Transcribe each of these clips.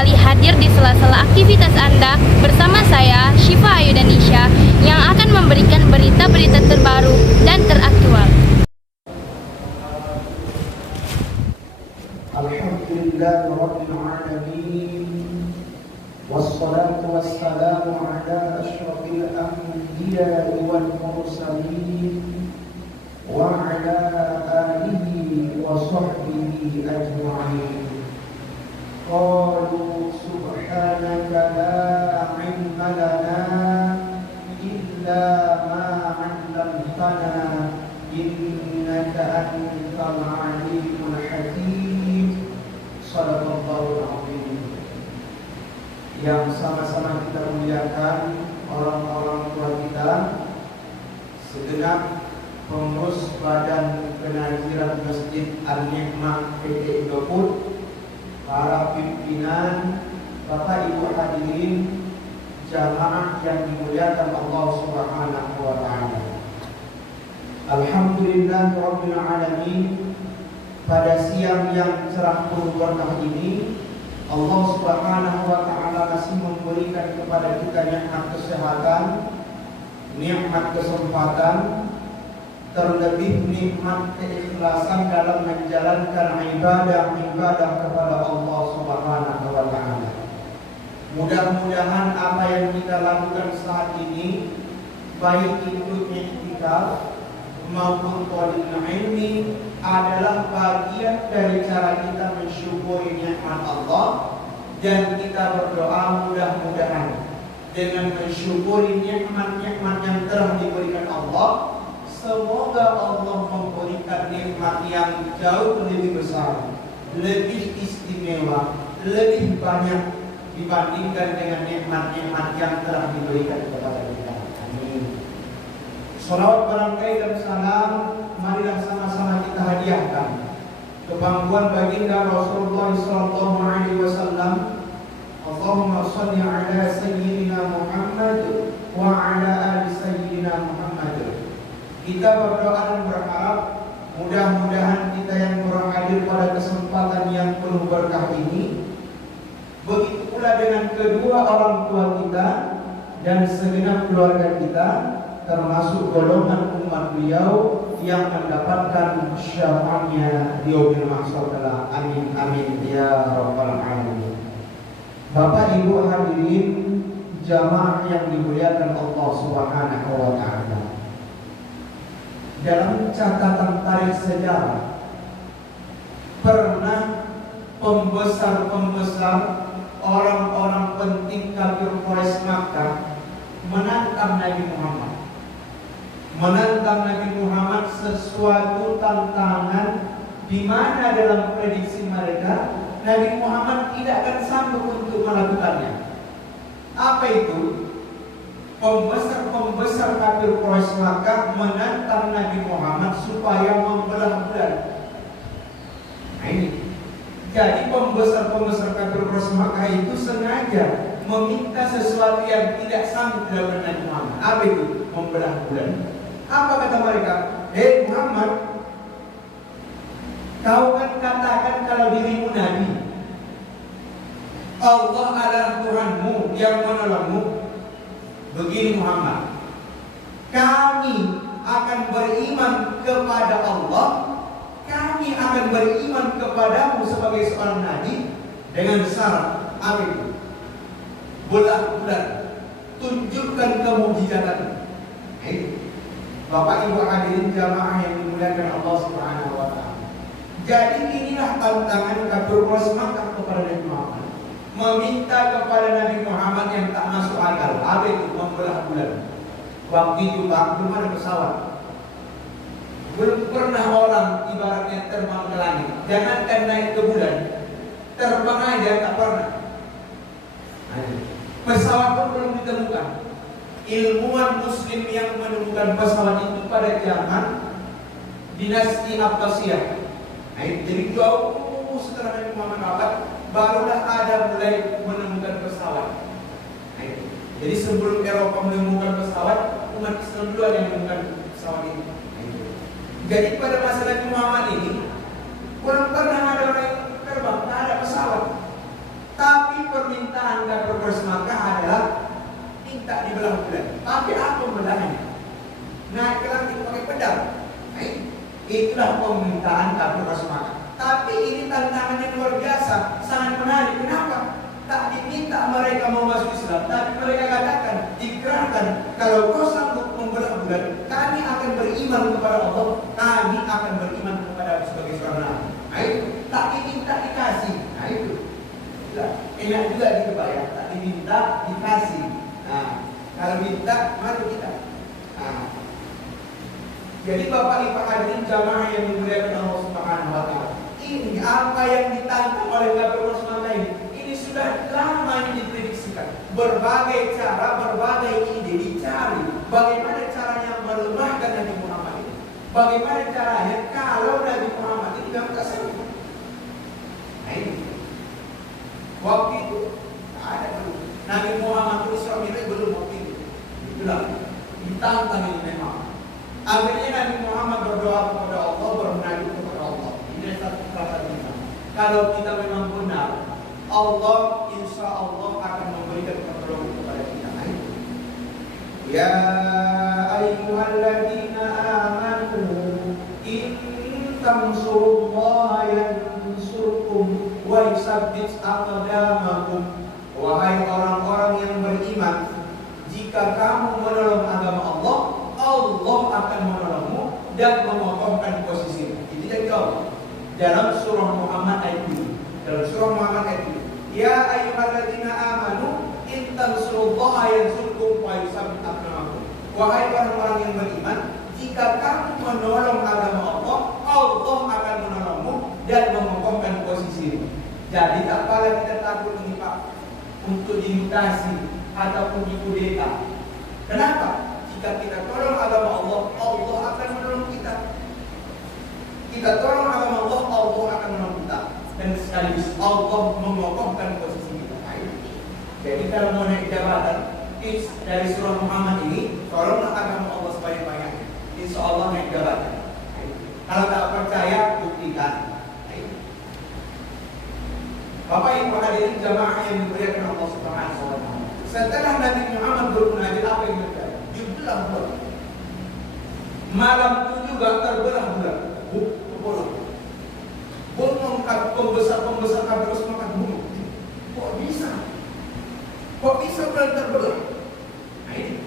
kembali hadir di sela-sela aktivitas Anda bersama saya, Syifa Ayu Danisha, yang akan memberikan berita-berita terbaru dan teraktual. Alhamdulillahirrahmanirrahim. Wassalatu wassalamu ala asyrafil anbiya'i wal mursalin wa ala alihi wa sahbihi ajma'in. Qalu subhanaka la ilma lana illa ma 'allamtana innaka antal alimul hakim. Shadaqallahul azim. Yang sama-sama kita muliakan orang-orang tua kita, segenap pengurus Badan Kenaziran Masjid An-Ni'mah PT Indofood, para pimpinan, Bapak Ibu hadirin, jamaah yang dimuliakan Allah Subhanahu wa taala. Alhamdulillahirabbil alamin. Pada siang yang cerah penuh berkah ini, Allah Subhanahu wa taala masih memberikan kepada kita nikmat kesehatan, nikmat kesempatan, terlebih nikmat keikhlasan dalam menjalankan ibadah-ibadah kepada Allah Subhanahu wa taala. Mudah-mudahan apa yang kita lakukan saat ini, baik itu iktikaf maupun thalibul ilmi, adalah bagian dari cara kita mensyukuri nikmat Allah, dan kita berdoa mudah-mudahan dengan mensyukuri nikmat-nikmat yang telah diberikan Allah, semoga Allah memberikan nikmat yang jauh lebih besar, lebih istimewa, lebih banyak dibandingkan dengan nikmat-nikmat yang telah diberikan kepada kita. Amin. Salawat barangkali dan salam, marilah sama-sama kita hadiahkan ke pangkuan baginda Rasulullah sallallahu alaihi wasallam. Allahumma shalli ala sayyidina Muhammad wa ala ali sayyidina Muhammad. Kita berdoa dan berharap mudah-mudahan kita yang berhadir pada kesempatan yang penuh berkah ini, begitu pula dengan kedua orang tua kita dan segenap keluarga kita, termasuk golongan umat beliau yang mendapatkan syafaatnya di yaumil mahsyar. Amin amin ya rabbal alamin. Bapak Ibu hadirin, jamaah yang dimuliakan Allah Subhanahu wa taala. Dalam catatan tarikh sejarah, pernah pembesar-pembesar, orang-orang penting kafir Quraisy Makkah menantang Nabi Muhammad. Menantang Nabi Muhammad sesuatu tantangan di mana dalam prediksi mereka Nabi Muhammad tidak akan sanggup untuk melakukannya. Apa itu? Pembesar-pembesar kafir Quraisy Makkah menantang Nabi Muhammad supaya membelah bulan. Nah ini. Jadi pembesar-pembesar kafir Quraisy Makkah itu sengaja meminta sesuatu yang tidak sanggup dilakukan Nabi Muhammad. Apa itu? Membelah bulan. Apa kata mereka? Muhammad, kau kan katakan kalau dirimu Nabi, Allah adalah Tuhanmu yang menolongmu. Begini Muhammad, kami akan beriman kepada Allah, kami akan beriman kepadamu sebagai seorang Nabi dengan syarat. Apa itu? Belah bulan, tunjukkan kemukjizatan. Bapak Ibu hadirin jamaah yang dimuliakan Allah Subhanahu wa taala. Jadi inilah tantangan kafir Quraisy Makkah kepada Nabi Muhammad. Meminta kepada Nabi Muhammad yang tak masuk akal. Apa itu? Membelah bulan. Waktu itu Pak, belum ada pesawat. Belum pernah orang ibaratnya terbang ke langit. Jangankan naik ke bulan, terbang aja tak pernah. Pesawat pun belum ditemukan. Ilmuwan muslim yang menemukan pesawat itu pada zaman dinasti Abbasiyah. Jadi jauh setelah Nabi Muhammad wafat, barulah ada mulai menemukan pesawat. Jadi sebelum Eropa menemukan pesawat, umat Islam dulu yang menemukan pesawat ini. Jadi pada masa Nabi Muhammad ini belum pernah ada orang yang terbang, tak ada pesawat. Tapi tanda kafir Mekah adalah minta dibelah bulan. Tapi apa belahnya? Naik ke langit pakai pedang. Itulah permintaan kafir Mekah. Tapi ini tantangan yang luar biasa, sangat menarik. Kenapa? Tak diminta mereka mau masuk Islam, tapi mereka katakan, ikrarkan, kalau kau sanggup membelah bulan, kami akan beriman kepada Allah, kami akan beriman kepada sebagai seorang nabi. Tak diminta dikasih. Nah itu. Enak juga gitu Pak ya, tak diminta dikasih. Nah, kalau minta, mari kita. Nah, jadi Bapak Ibu hadirin jamaah yang dimuliakan Allah Subhanahu wa taala. Ini apa yang ditantang oleh kafir Mekah ini sudah lama ini diprediksikan. Berbagai cara, berbagai ide dicari. Bagaimana caranya melemahkan Nabi Muhammad ini? Bagaimana caranya kalau Nabi Muhammad ini tidak tersangkut? Nah ini. Waktu itu tak ada dulu. Nabi Muhammad itu Isra Mi'raj belum waktu itu. Itulah ditantang ini memang. Akhirnya Nabi Muhammad berdoa kepada Allah, bermunajat kepada Allah. Ini satu kata kita. Kalau kita memang benar, Allah insya Allah akan memberikan pertolongan kepada kita. Ya ayyuhalladzina amanu in tansurullaha yansurkum wa yusabbit aqdamakum. Wahai orang-orang yang beriman, jika kamu menolong agama Allah, Allah akan menolongmu dan mengokohkan posisimu. Itu yang jawab dalam surah Muhammad ayat ini. Dalam surah Muhammad ayat ini, ya ayyuhalladzina amanu in tansurullaha yansurkum wa yusabbit aqdamakum. Wahai orang-orang yang beriman, jika kamu menolong agama Allah, Allah akan menolongmu dan mengokohkan posisimu. Jadi tak payah kita takut ini Pak untuk dimutasi ataupun dikudeta. Kenapa? Jika kita tolong agama Allah, Allah akan menolong kita. Kita tolong agama Allah, Allah akan menolong kita. Dan sekaligus Allah mengokohkan posisi kita. Jadi kalau mau naik jabatan, tips dari surah Muhammad ini, tolonglah agama Allah sebanyak-banyaknya. Insya Allah naik jabatan. Kalau tak percaya, buktikan. Bapak Ibu hadirin jamaah yang dimuliakan Allah Subhanahu wa taala. Setelah Nabi Muhammad bermunajat, apa yang terjadi? Dibelah bulan. Malam itu juga terbelah bulan. Mengangkat pembesar-pembesar terus makan bunuh. Kok bisa? Kok bisa bulan terbelah? Nah ini.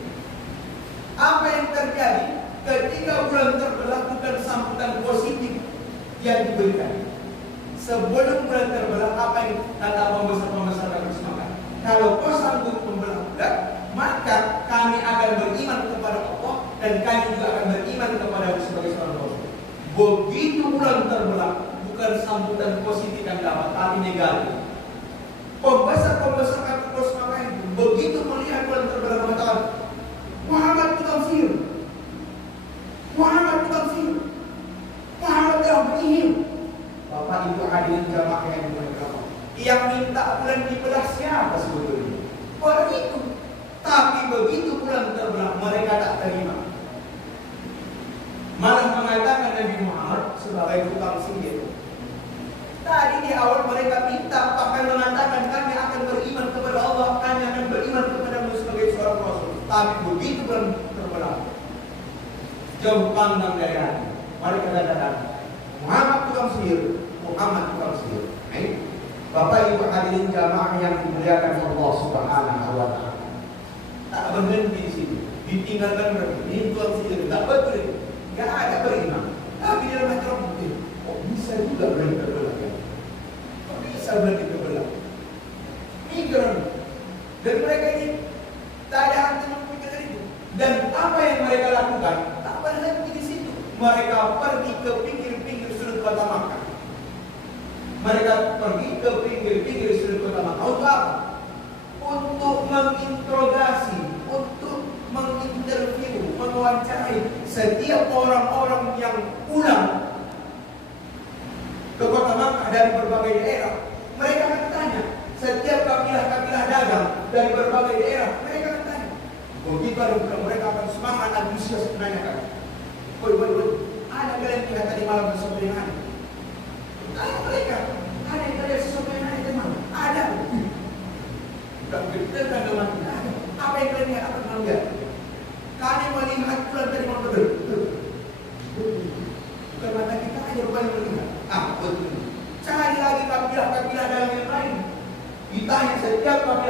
Apa yang terjadi ketika bulan terbelah? Bukan sambutan positif yang diberikan. Sebelum bulan terbelah, apa yang kata pembesar-pembesar terus makan? Kalau kau sanggup membelah bulan, maka kami akan beriman kepada Allah dan kami juga akan beriman kepada sebagai seorang Rasul. Begitu bulan terbelah, bukan sambutan positif yang dapat, tapi negatif. Pembesar-pembesar kami terus makan itu begitu melihat bulan terbelah mengatakan, Muhammad tukang sihir, Muhammad tukang sihir, Muhammad telah penyihir. Bapak Ibu hadirin jamaah yang dimuliakan, yang minta bulan dibelah siapa sebetulnya? Orang itu. Tapi begitu bulan terbelah, mereka tak terima. Malah mengatakan Nabi Muhammad sebagai tukang sihir. Tadi di awal mereka minta, bahkan mengatakan kami akan beriman kepada Allah, kami akan beriman kepadamu sebagai seorang Rasul. Tapi begitu bulan terbelah, jauh pandang dari hati. Mereka katakan Muhammad tukang sihir, Muhammad tukang sihir. Bapak Ibu hadirin jamaah yang dimuliakan Allah Subhanahu wa taala. Tak berhenti di sini. Ditinggalkan berhenti. Ini tukang sihir. Tak betul. Enggak ada beriman. Tapi dalam hati orang itu, kok bisa juga berhenti terbelah? Kok bisa berhenti terbelah? Migran. Dan mereka ini tak ada hati memikirkan itu. Dan apa yang mereka lakukan? Tak berhenti di situ. Mereka pergi ke pinggir-pinggir sudut kota Makkah. Mereka pergi ke pinggir-pinggir sudut kota Makkah. Untuk apa? Untuk menginterogasi, untuk menginterview, mewawancarai setiap orang-orang yang pulang ke kota Makkah dari berbagai daerah. Mereka akan tanya, setiap kabilah-kabilah dagang dari berbagai daerah, mereka akan tanya. Begitu mereka akan semangat antusias menanyakan. Ada kalian lihat tadi malam sesuatu yang aneh? Tanya mereka, ada yang terlihat sesuatu yang aneh di mana? Ada.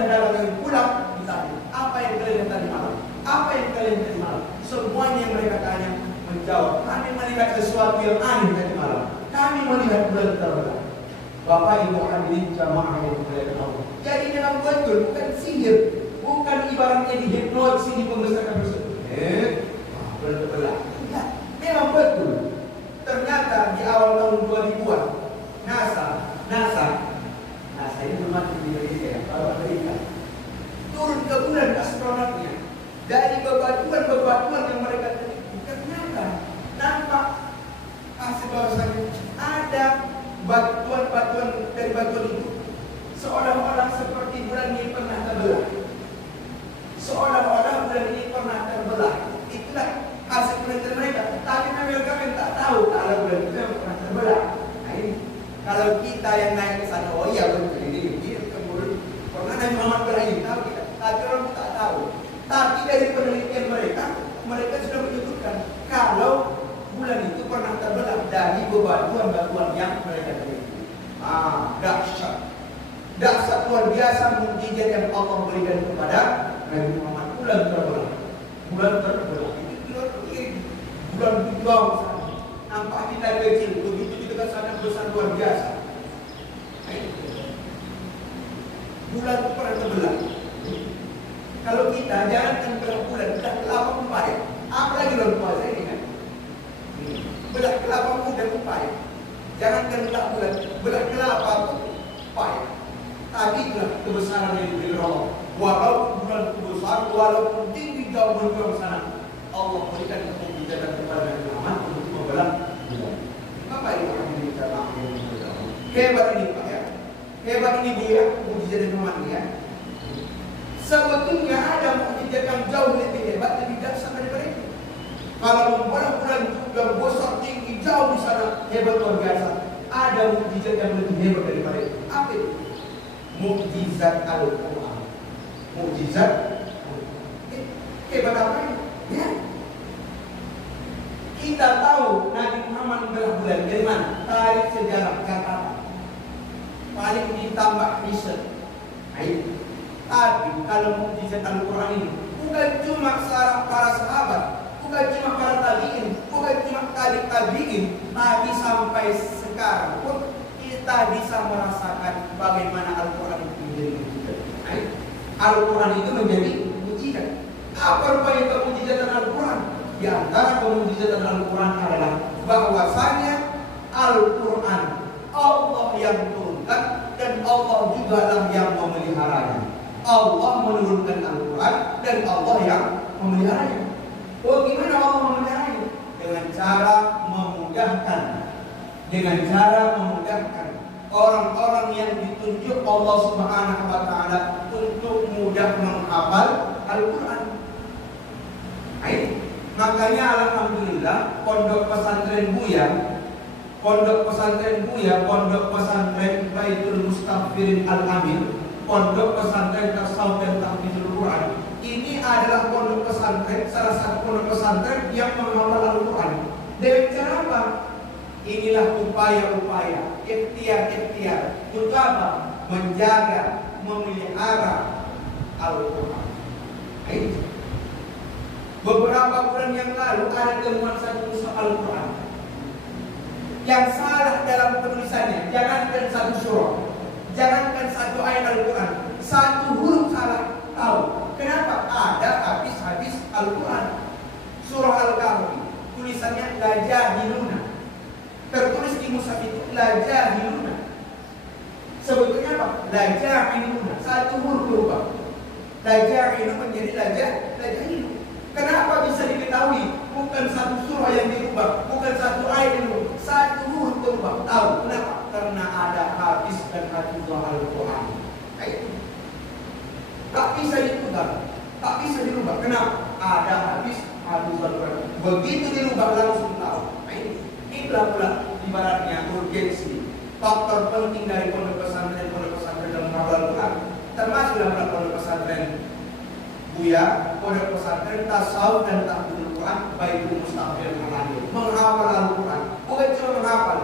dagang yang pulang ditanya, apa yang kalian tadi malam? Apa yang kalian tadi malam? Semuanya yang mereka tanya menjawab, kami melihat sesuatu yang aneh tadi malam. Kami melihat bulan terbelah. Bapak Ibu hadirin jamaah yang dimuliakan Allah. Jadi memang betul, bukan sihir, bukan ibaratnya dihipnotis di pembesaran tersebut. Bulan terbelah. Enggak, memang betul. Ternyata di awal tahun 2000-an NASA ini belum mati di Indonesia ya, kalau Amerika turun ke bulan astronotnya dari bebatuan yang mereka teliti. Ternyata nampak hasil bahwasanya ada batuan dari batuan itu seolah-olah seperti bulan ini pernah terbelah. Seolah-olah bulan ini pernah terbelah. Itulah hasil penelitian mereka. Tapi kami tak tahu kalau bulan itu yang pernah terbelah. Nah ini kalau kita yang naik ke sana, oh iya betul ini kemudian pernah Nabi Muhammad berakhir tahu kita. Tapi orang tak tahu. Tapi dari penelitian mereka sudah menyebutkan kalau bulan itu pernah terbelah dari bebatuan yang mereka teliti. Dahsyat luar biasa mukjizat yang Allah berikan kepada Nabi Muhammad. Bulan terbelah. Bulan jauh sana. Nampak kita kecil, begitu di dekat sana besar luar biasa. Bulan itu pernah terbelah. Kalau kita jangankan belah bulan, belah kelapa pun payah. Apalagi bulan puasa ini kan. Belah kelapa muda pun payah. Jangankan belah bulan, belah kelapa pun payah. Tadi itulah kebesaran yang diberi Allah. Walaupun bulan itu besar, walaupun tinggi jauh berjuang sana, Allah berikan kemujizatan kepada Nabi Muhammad untuk membelah bulan. Apa itu yang dikatakan? Hebat ini Pak ya. Hebat ini Bu ya, mujizat Nabi Muhammad ya. Sebetulnya ada mukjizat yang jauh lebih hebat, lebih dahsyat daripada itu. Kalau membelah bulan yang besar tinggi jauh di sana hebat luar biasa, ada mukjizat yang lebih hebat daripada itu. Apa itu? Mukjizat Al-Quran. Mukjizat hebat apa ini? Ya. Kita tahu Nabi Muhammad membelah bulan dari mana? Tarik sejarah catatan. Paling ditambah riset. Tapi kalau mukjizat Al-Quran ini bukan cuma para sahabat, bukan cuma para tabi'in, bukan cuma tabi'in, tapi sampai sekarang pun kita bisa merasakan bagaimana Al-Quran itu menjadi mukjizat. Al-Quran itu menjadi mukjizat. Apa rupanya kemukjizatan Al-Quran? Di antara kemukjizatan Al-Quran adalah bahwasanya Al-Quran Allah yang turunkan dan Allah juga lah yang memeliharanya. Allah menurunkan Al-Quran dan Allah yang memeliharanya. Oh, gimana Allah memeliharanya? Dengan cara memudahkan. Dengan cara memudahkan orang-orang yang ditunjuk Allah Subhanahu wa taala untuk mudah menghafal Al-Quran. Makanya alhamdulillah pondok pesantren Buya, pondok pesantren Baitul Mustaghfirin Al-Amin, pondok pesantren Tasawuf dan Tahfidzul Quran, ini adalah pondok pesantren, salah satu pondok pesantren yang menghafal Al-Quran. Dengan cara apa? Inilah upaya-upaya, ikhtiar untuk apa? Menjaga, memelihara Al-Quran. Beberapa bulan yang lalu ada temuan satu mushaf Al-Quran yang salah dalam penulisannya. Jangankan satu surah, jangankan satu ayat Al-Quran, satu huruf salah. Tahu kenapa? Ada habis Al-Quran. Surah Al-Kahfi tulisannya la jahiluna, tertulis di mushaf itu la jahiluna. Sebetulnya apa? La jahiluna, satu huruf berubah. La jahiluna menjadi la jahiluna. Kenapa bisa diketahui? Bukan satu surah yang dirubah, bukan satu ayat yang dirubah, satu huruf berubah. Tahu kenapa? Karena ada hadis dan hafizah Al-Quran. Tak bisa dirubah. Kenapa? Ada hadis hafizah Al-Quran. Begitu dirubah langsung tahu. Inilah pula ibaratnya urgensi, faktor penting dari pondok pesantren dalam menghafal Al-Quran. Termasuklah pondok pesantren Buya, pondok pesantren Tasawuf dan Tahfidzul Quran Baitul Mustaghfirin Al-Amin. Menghafal Al-Quran bukan cuma menghafal,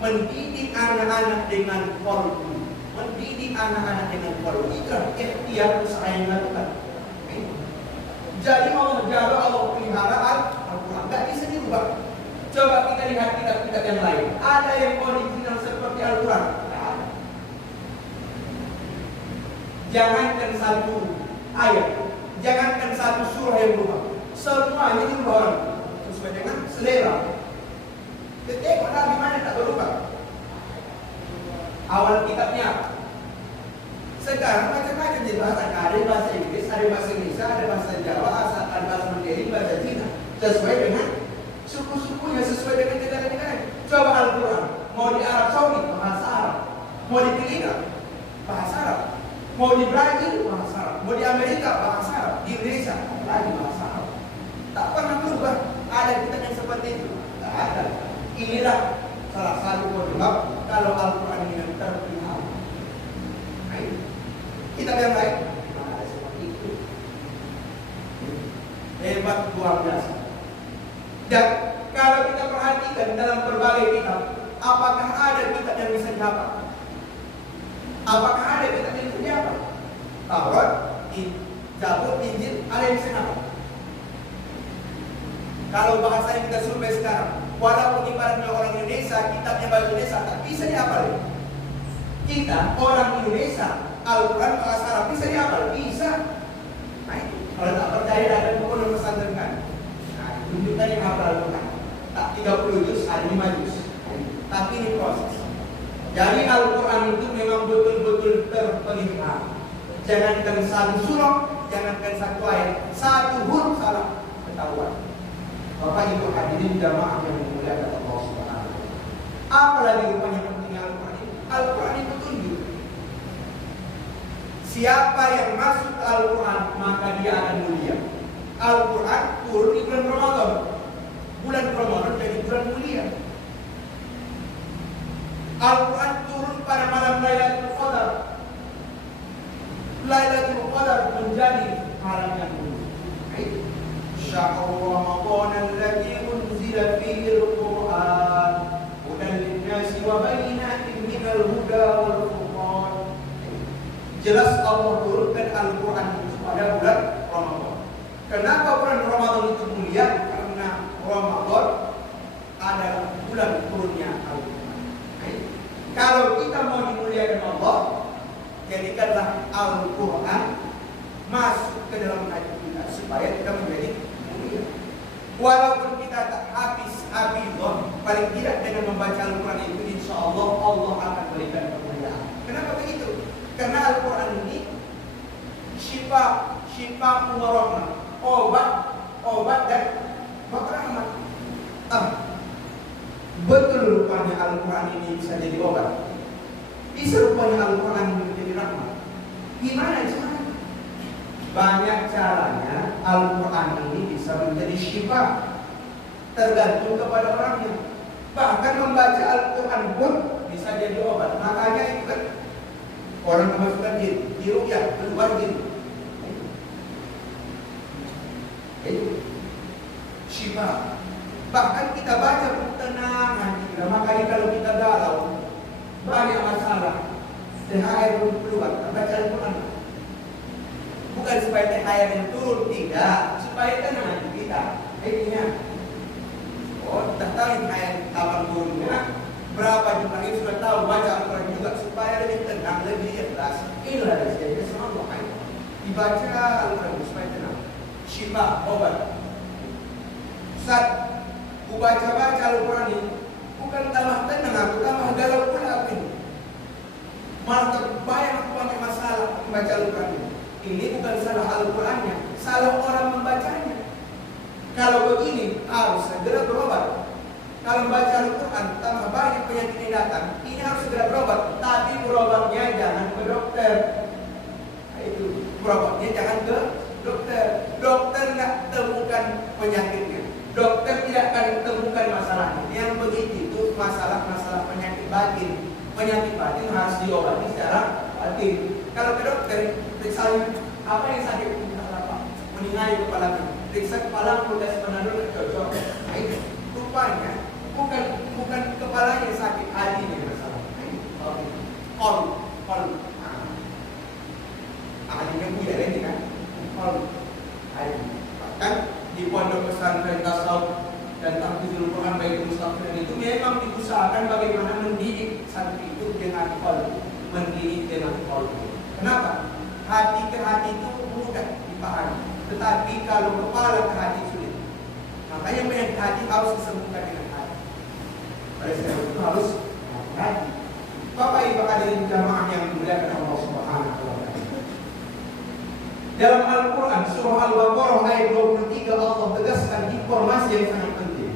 mendidik anak-anak dengan qalbu, mendidik anak-anak dengan Quran. Itulah ikhtiar usaha yang dilakukan. Jadi Allah jaga, Allah pelihara Al-Quran, nggak bisa dirubah. Coba kita lihat kitab-kitab yang lain. Ada yang original seperti Al-Quran? Jangankan satu ayat, jangankan satu surah yang berubah, semuanya dirubah orang sesuai dengan selera. Tengok Nabi mana tak berubah. Awal kitabnya, sekarang macam-macam jadi bahasa. Ada bahasa Inggris, ada bahasa Indonesia, ada bahasa Jawa, ada bahasa Mandarin, bahasa Cina, sesuai dengan suku-sukunya, sesuai dengan negara-negara. Coba Al-Quran, mau di Arab Saudi bahasa Arab, mau di Filipina bahasa Arab, mau di Brazil bahasa Arab, mau di Amerika bahasa Arab, di Indonesia lagi bahasa Arab. Tak pernah berubah. Ada kita yang seperti itu? Tak ada. Inilah salah satu penyebab kalau Al-Quran ini terpelihara. Kitab yang lain ada seperti itu. Hebat luar biasa. Dan kalau kita perhatikan dalam berbagai kitab, apakah ada kitab yang bisa dihafal? Apakah ada kitab yang bisa dihafal? Taurat, Zabur, Injil, ada yang bisa dihafal? Kalau bahasanya kita survei sekarang, walaupun ibaratnya orang Indonesia, kitabnya bahasa Indonesia, tak bisa dihafal. Kita orang Indonesia, Al-Quran bahasa Arab bisa dihafal? Bisa. Nah itu, kalau tak percaya ada buku nomor pesantren kan. Nah, tunjukkan yang hafal Al-Quran. Tak 30 juz, ada 5 juz. Tapi ini proses. Jadi Al-Quran itu memang betul-betul terpelihara. Jangankan satu surah, jangankan satu ayat, satu huruf salah ketahuan. Bapak Ibu hadirin jamaah yang dimuliakan Allah Subhanahu wa taala. Apalagi rupanya pentingnya Al-Quran ini? Al-Quran itu tunjuk. Siapa yang masuk ke Al-Quran maka dia akan mulia. Al-Quran turun di bulan Ramadan. Bulan Ramadan jadi bulan mulia. Al-Quran turun pada malam Lailatul Qadar. Lailatul Qadar menjadi malam yang mulia. Syahrul Ramadan alladzi unzila fihi al-Quran hudan lin-nasi wa bayyinatin minal huda wal furqan. Jelas Allah turunkan Al-Quran pada bulan Ramadan. Kenapa bulan Ramadan itu mulia? Karena Ramadan adalah bulan turunnya Al-Quran. Kalau kita mau dimuliakan Allah, jadikanlah Al-Quran masuk ke dalam hati kita supaya kita menjadi mulia. Walaupun kita tak habis-habis, paling tidak dengan membaca Al-Quran itu, insya Allah Allah akan berikan kemuliaan. Kenapa begitu? Karena Al-Quran ini syifa wa rahmah, obat dan rahmat. Betul rupanya Al-Quran ini bisa jadi obat. Bisa rupanya Al-Quran ini menjadi rahmat. Gimana caranya? Banyak caranya Al-Quran ini bisa menjadi syifa. Tergantung kepada orangnya. Bahkan membaca Al-Quran pun bisa jadi obat. Makanya itu kan orang kemasukan jin, diruqyah, keluar jin. Itu syifa. Bahkan kita baca pun tenang hati kita. Makanya kalau kita galau, banyak masalah, THR belum keluar, baca Al-Quran. Bukan supaya THR yang turun, tidak, supaya tenang hati kita. Intinya, tak tahu THR kapan turunnya, berapa jumlahnya sudah tahu, baca Al-Quran juga supaya lebih tenang, lebih ikhlas. Inilah rahasianya sama Allah. Dibaca Al-Quran supaya tenang. Syifa, obat. Saat ku baca-baca Al-Quran ini, bukan tambah tenang aku, tambah galau pula aku ini. Malah terbayang aku banyak masalah membaca Al-Quran ini. Ini bukan salah Al-Qurannya, salah orang membacanya. Kalau begini harus segera berobat. Kalau membaca Al-Quran tambah banyak penyakit yang datang, ini harus segera berobat. Tapi berobatnya jangan ke dokter. Nah, itu berobatnya jangan ke dokter. Dokter nggak temukan penyakitnya. Dokter tidak akan temukan masalahnya. Yang begitu itu masalah-masalah penyakit batin. Penyakit batin harus diobati secara batin. Kalau ke dokter, periksanya apa yang sakit? Meningai kepala, periksa kepala, tes Panadol cocok. Nah itu rupanya bukan kepalanya yang sakit, hatinya yang masalah. Kol Hafizul Quran baik mustaqil itu memang diusahakan bagaimana mendidik santri itu dengan qalbu, mendidik dengan qalbu. Kenapa? Hati ke hati itu mudah dipahami, tetapi kalau kepala ke hati sulit. Makanya banyak hati harus disembuhkan dengan hati. Oleh sebab itu harus hati. Bapak Ibu hadirin jamaah yang dimuliakan Allah Subhanahu wa taala. Dalam Al-Quran surah Al-Baqarah ayat 23 Allah tegaskan informasi yang sangat penting.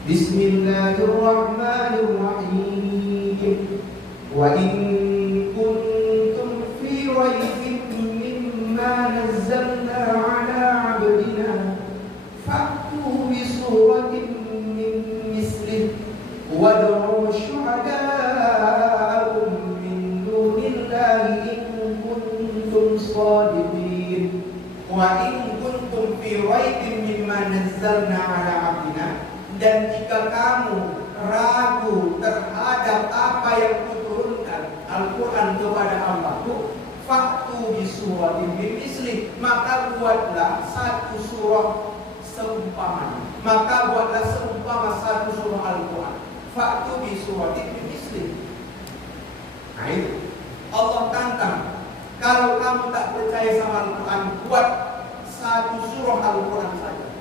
Bismillahirrahmanirrahim. Wa in kuntum fi raybin mimma nazzalna ala 'abdina fa'tu bi suratin min mislihi wad'u syuhada'akum min dunillahi in kuntum shadiqin. Wa in kuntum fi raibin mimma nazzalna ala 'abdina, dan jika kamu ragu terhadap apa yang kuturunkan Al-Quran kepada hambaku, faktu bi suratin min misli, maka buatlah satu surah seumpama, maka buatlah seumpama satu surah Al-Quran. Faktu bi suratin min misli. Nah itu Allah tantang, kalau kamu tak percaya sama Al-Quran, buat satu surah Al-Quran saja.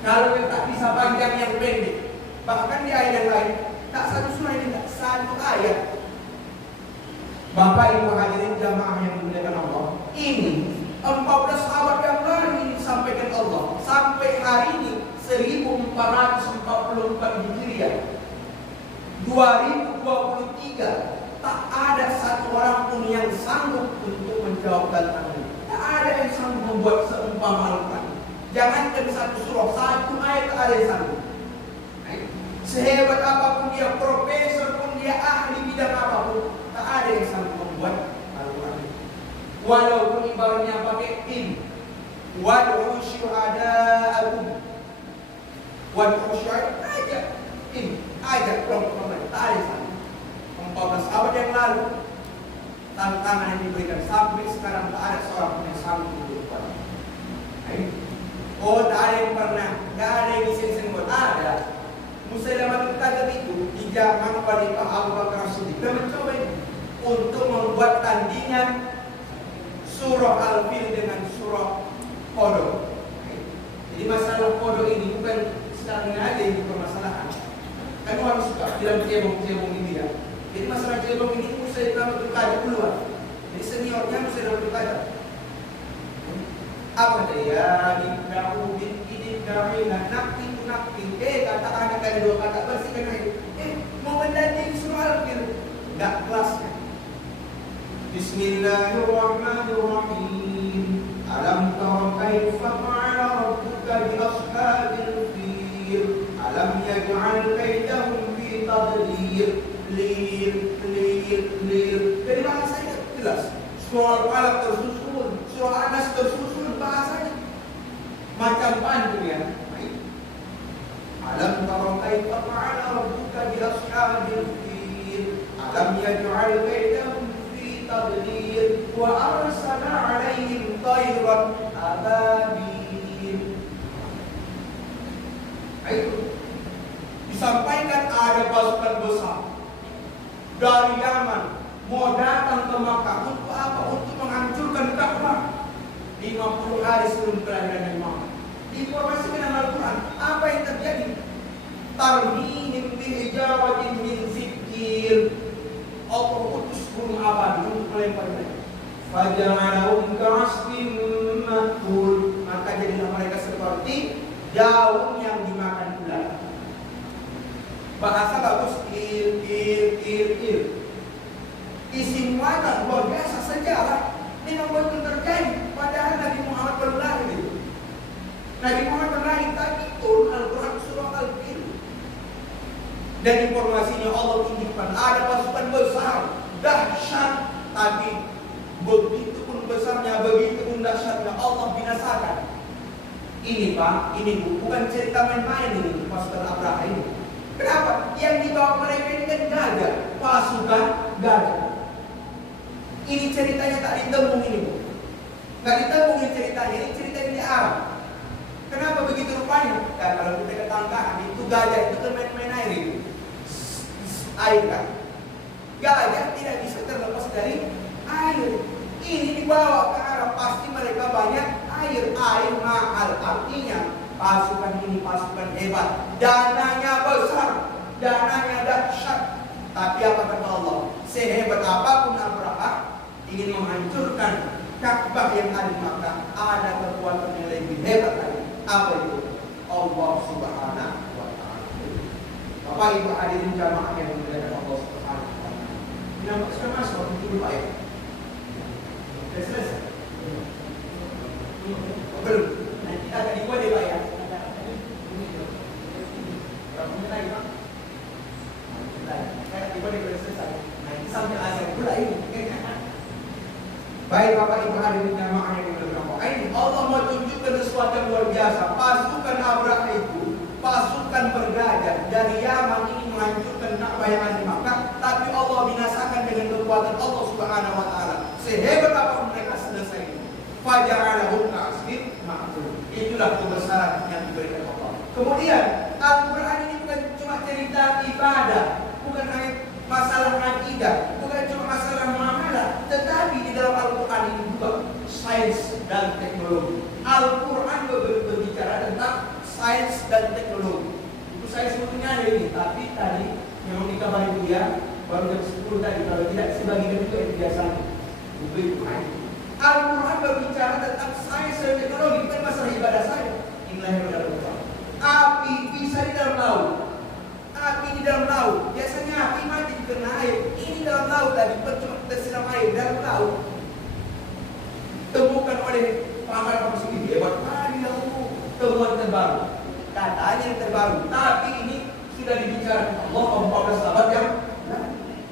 Kalau yang tak bisa panjang, yang pendek. Bahkan di ayat yang lain, tak satu surah ini, tak satu ayat. Bapak Ibu hadirin jamaah yang dimuliakan Allah, ini 14 sahabat yang lalu ini disampaikan Allah. Sampai hari ini 1444 Hijriah 2023, tak ada satu orang pun yang sanggup untuk menjawab tantangan ini. Tak ada yang sanggup membuat seumpama Al-Quran. Jangankan satu surah, satu ayat tak ada yang sanggup. Sehebat apapun dia, profesor pun dia, ahli bidang apapun, tak ada yang sanggup membuat Al-Quran. Walaupun ibaratnya pakai tim, wad'u syuhada'akum, wad'u syuhada'akum, ajak tim, ajak kelompok lain, tak ada yang sanggup. 14 abad yang lalu tantangan yang diberikan, sampai sekarang tak ada seorang pun yang sanggup membuat. Oh, tak ada yang pernah, tak ada yang bisa disebut. Ada Musailamah Kadzdzab itu di zaman Khalifah Abu Bakar As-Siddiq, dia mencoba untuk membuat tandingan surah Al-Fil dengan surah Qadr. Jadi masalah Qadr ini bukan sekarang ini aja yang permasalahan. Kan orang suka dalam cebong-cebong ini ya. Jadi masalah cebong ini Musailamah Kadzdzab keluar. Jadi seniornya Musailamah Kadzdzab. Apa dia dikau bin idikawina nakti tunakti, kata-kata kali dua kata bersihkan air. Mau mendanding surah Al-Fil, enggak kelasnya. Bismillahirrahmanirrahim. Alam tara kaifa fa'ala rabbuka bi ashabil fil. Alam yaj'al kaidahum fi tadlil. Lil. Dari bahasanya jelas. Surah Al-Falaq tersusun, surah An-Nas tersusun bahasanya. Macam panjang ya. Alam tara kaifa fa'ala rabbuka bi ashabil fil. Alam yaj'al kaidahum fi tadlil wa arsala 'alaihim tayran ababil. Itu disampaikan ada pasukan besar dari Yaman mau datang ke Makkah untuk apa? Untuk menghancurkan Ka'bah. 50 hari sebelum kelahiran Muhammad. Informasikan dalam Al-Quran, apa yang terjadi? Tarmihim bihijaratin min sijil. Allah utus gunung api untuk melempar mereka. Faja'alahum ka'asfin ma'kul. Maka jadilah mereka seperti daun yang dimakan ular. Bahasa bagus, il. Isi muatan luar biasa, sejarah. Ini membuat terjadi. Padahal Nabi Muhammad baru lahir itu. Nabi Muhammad berlahir tadi turun Al-Quran surah Al-Fil. Dan informasinya Allah tunjukkan ada pasukan besar, dahsyat, tapi begitu pun besarnya, begitu pun dahsyatnya Allah binasakan. Ini Pak, ini bukan cerita main-main ini pasukan Abraha ini. Kenapa? Yang dibawa mereka ini kan gagah, pasukan gagah. Ini ceritanya tak ditembung ini Bu. Gak ditembung ini ceritanya, ini cerita di Arab. Kenapa begitu rupanya? Nah, kalau kita ketangkahan itu gajah gajah itu kan main-main air itu. Air kan. Gajah tidak bisa terlepas dari air. Ini dibawa ke Arab, pasti mereka banyak air. Air mahal, artinya pasukan ini pasukan hebat. Dananya besar, dananya dahsyat. Tapi apa kata Allah? Sehebat apapun Abraha ingin menghancurkan Ka'bah yang ada di Makkah, ada kekuatan yang lebih hebat lagi. Apa itu? Allah Subhanahu wa Ta'ala. Bapak Ibu hadirin jamaah yang dimuliakan Allah Subhanahu wa Ta'ala. Nampak sudah masuk itu Pak ya? Sudah selesai? Belum. Nanti akan dibuat ya Pak ya? Berapa menit lagi Pak? Saya dibuat sudah selesai. Nanti sampai azan pula ini. Baik Bapak Ibu hadirin jamaah yang dimuliakan Allah. Ini Allah mau tunjukkan sesuatu yang luar biasa. Pasukan Abraha itu pasukan bergajah dari Yaman ini menghancurkan Ka'bah yang ada di Makkah, tapi Allah binasakan dengan kekuatan Allah Subhanahu wa Ta'ala. Sehebat apapun mereka selesai. Fajarahum ka'asfin ma'kul. Itulah kebesaran yang diberikan Allah. Kemudian Al-Quran ini bukan cuma cerita ibadah, bukan hanya masalah akidah, bukan cuma masalah muamalah, tetapi di dalam Al-Quran ini juga sains dan teknologi. Al-Quran berbicara tentang sains dan teknologi. Itu saya sebutnya ada ini, tapi tadi memang dikabari dia baru jam 10 tadi, kalau tidak sebagian itu yang biasanya. Al-Quran berbicara tentang sains dan teknologi, bukan masalah ibadah saja. Inilah yang dalam Al-Quran. Api bisa di dalam laut. Api di dalam laut. Biasanya api mati di kena air. Ini dalam laut tadi, cuma tersiram air dalam laut. Temukan oleh paman ini hebat kali temuan terbaru. Katanya yang terbaru, tapi ini sudah dibicarakan Allah 14 abad yang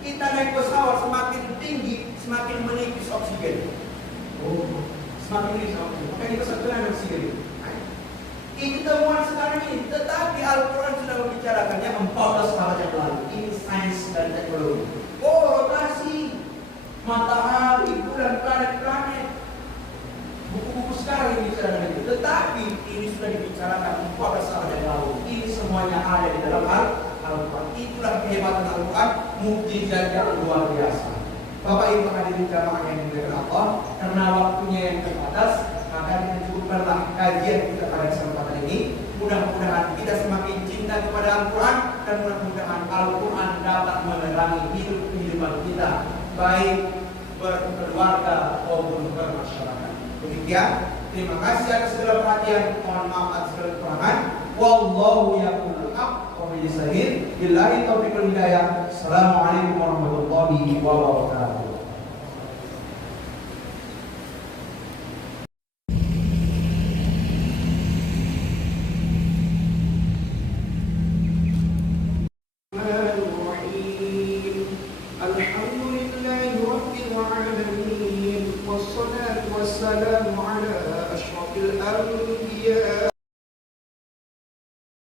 kita naik pesawat semakin tinggi, semakin menipis oksigen. Semakin menipis oksigen. Makanya pesawat tenaga oksigen. Ini temuan sekarang ini, tetapi Al-Quran sudah membicarakannya 14 abad yang lalu. Ini sains dan teknologi. Rotasi matahari, bulan, planet-planet. Buku-buku sekarang ini dibicarakan itu, tetapi ini sudah dibicarakan 14 abad yang lalu. Ini semuanya ada di dalam Al-Quran. Itulah kehebatan Al-Quran, mukjizat yang luar biasa. Bapak Ibu hadirin jamaah yang dimuliakan Allah, karena waktunya yang terbatas, maka kita cukupkanlah kajian kita pada kesempatan ini. Mudah-mudahan kita semakin cinta kepada Al-Quran, dan mudah-mudahan Al-Quran dapat menerangi kehidupan kita, baik berkeluarga maupun bermasyarakat. Demikian, terima kasih atas segala perhatian. Mohon maaf atas segala kekurangan. Wallahu yaqulul haq wa bihi shahid. Billahi taufiq wal hidayah. Assalamualaikum warahmatullahi wabarakatuh. والصلاة والسلام على أشرف الأنبياء